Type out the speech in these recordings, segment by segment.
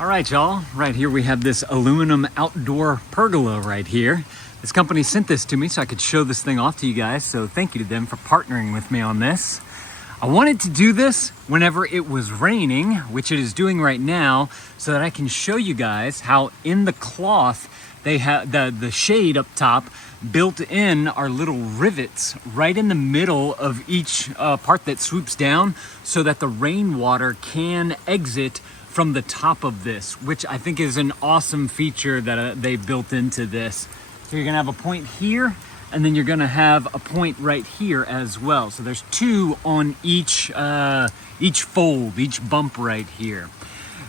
All right, y'all. Right here we have this aluminum outdoor pergola right here. This company sent this to me so I could show this thing off to you guys. So thank you to them for partnering with me on this. I wanted to do this whenever it was raining, which it is doing right now, so that I can show you guys how in the cloth they have the shade up top built in are little rivets right in the middle of each part that swoops down so that the rainwater can exit from the top of this, which I think is an awesome feature that they built into this. So you're gonna have a point here, and then you're gonna have a point right here as well. So there's two on each fold, each bump right here.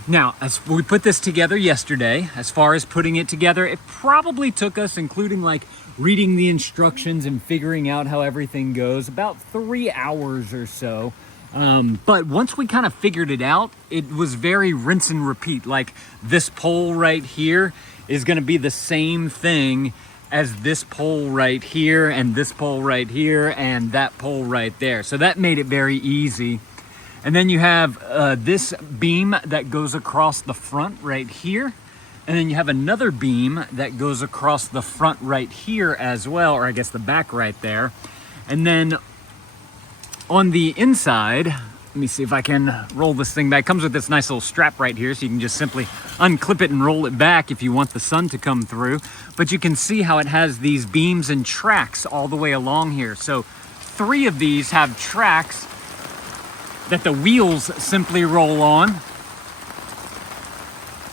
Now, as we put this together yesterday, as far as putting it together, it probably took us, including like reading the instructions and figuring out how everything goes, about 3 hours or so. But once we kind of figured it out, it was very rinse and repeat. Like this pole right here is going to be the same thing as this pole right here and this pole right here and that pole right there. So that made it very easy. And then you have this beam that goes across the front right here. And then you have another beam that goes across the front right here as well, or I guess the back right there. And then on the inside, let me see if I can roll this thing back. It comes with this nice little strap right here, so you can just simply unclip it and roll it back if you want the sun to come through. But you can see how it has these beams and tracks all the way along here. So 3 of these have tracks that the wheels simply roll on.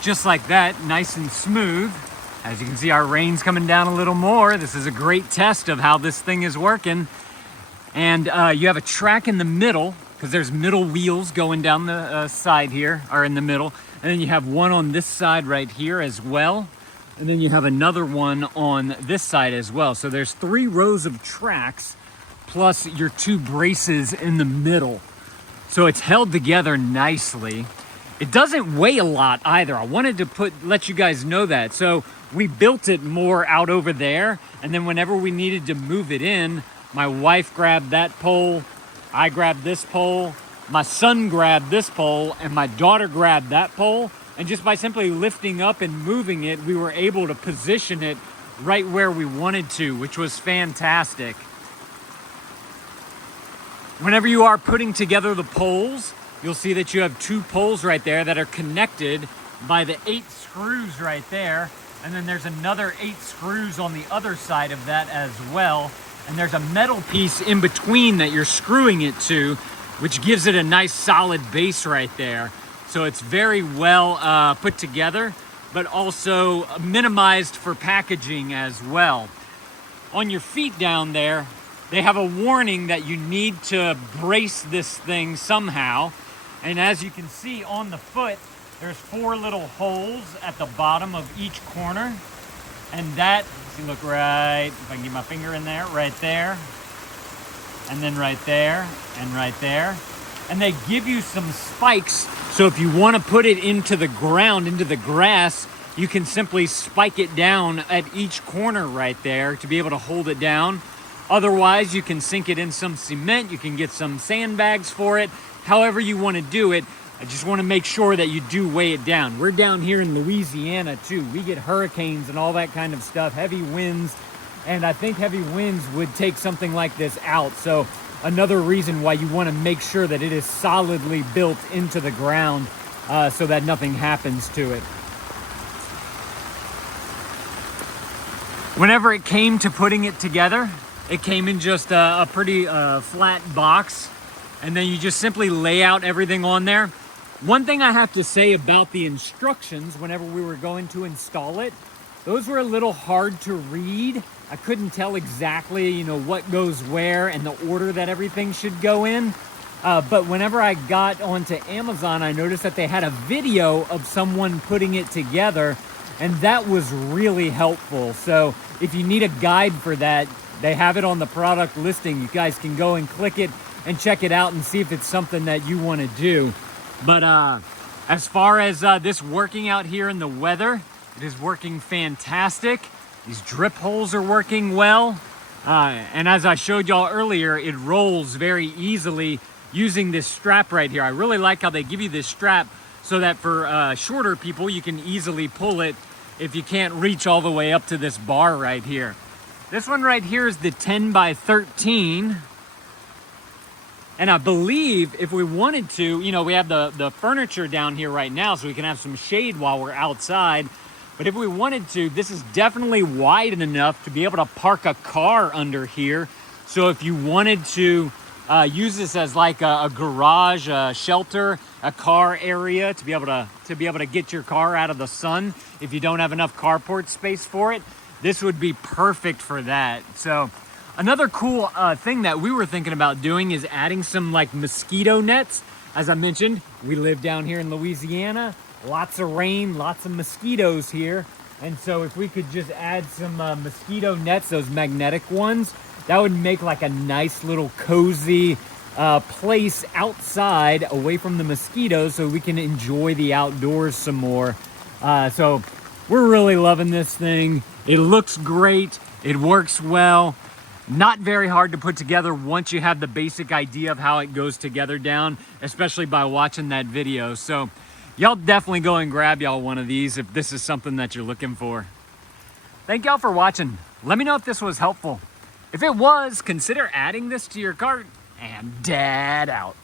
Just like that, nice and smooth. As you can see, our rain's coming down a little more. This is a great test of how this thing is working. And you have a track in the middle, because there's middle wheels going down the side here, or in the middle. And then you have one on this side right here as well. And then you have another one on this side as well. So there's 3 rows of tracks, plus your 2 braces in the middle. So it's held together nicely. It doesn't weigh a lot either. I wanted to let you guys know that. So we built it more out over there. And then whenever we needed to move it in, my wife grabbed that pole, I grabbed this pole, my son grabbed this pole, and my daughter grabbed that pole. And just by simply lifting up and moving it, we were able to position it right where we wanted to, which was fantastic. Whenever you are putting together the poles, you'll see that you have 2 poles right there that are connected by the 8 screws right there. And then there's another 8 screws on the other side of that as well. And there's a metal piece in between that you're screwing it to, which gives it a nice solid base right there. So it's very well put together, but also minimized for packaging as well. On your feet down there, they have a warning that you need to brace this thing somehow. And as you can see on the foot, there's 4 little holes at the bottom of each corner. And that, see, look right, if I can get my finger in there, right there, and then right there, and right there. And they give you some spikes, so if you want to put it into the ground, into the grass, you can simply spike it down at each corner right there to be able to hold it down. Otherwise, you can sink it in some cement, you can get some sandbags for it, however you want to do it. I just want to make sure that you do weigh it down. We're down here in Louisiana too. We get hurricanes and all that kind of stuff, heavy winds, and I think heavy winds would take something like this out. So another reason why you want to make sure that it is solidly built into the ground so that nothing happens to it. Whenever it came to putting it together, it came in just a pretty flat box, and then you just simply lay out everything on there. One thing I have to say about the instructions whenever we were going to install it, those were a little hard to read. I couldn't tell exactly, what goes where and the order that everything should go in. But whenever I got onto Amazon, I noticed that they had a video of someone putting it together, and that was really helpful. So if you need a guide for that, they have it on the product listing. You guys can go and click it and check it out and see if it's something that you want to do. But as far as this working out here in the weather, it is working fantastic. These drip holes are working well. And as I showed y'all earlier, it rolls very easily using this strap right here. I really like how they give you this strap so that for shorter people, you can easily pull it if you can't reach all the way up to this bar right here. This one right here is the 10 by 13. And I believe if we wanted to, you know, we have the furniture down here right now so we can have some shade while we're outside. But if we wanted to, this is definitely wide enough to be able to park a car under here. So if you wanted to use this as like a garage, a shelter, a car area to be able to get your car out of the sun if you don't have enough carport space for it, this would be perfect for that. So another cool thing that we were thinking about doing is adding some like mosquito nets. As I mentioned, we live down here in Louisiana, lots of rain, lots of mosquitoes here. And so if we could just add some mosquito nets, those magnetic ones, that would make like a nice little cozy place outside away from the mosquitoes so we can enjoy the outdoors some more. So we're really loving this thing. It looks great. It works well. Not very hard to put together once you have the basic idea of how it goes together down, especially by watching that video. So y'all definitely go and grab y'all one of these if this is something that you're looking for. Thank y'all for watching. Let me know if this was helpful. If it was, consider adding this to your cart, and Dad out.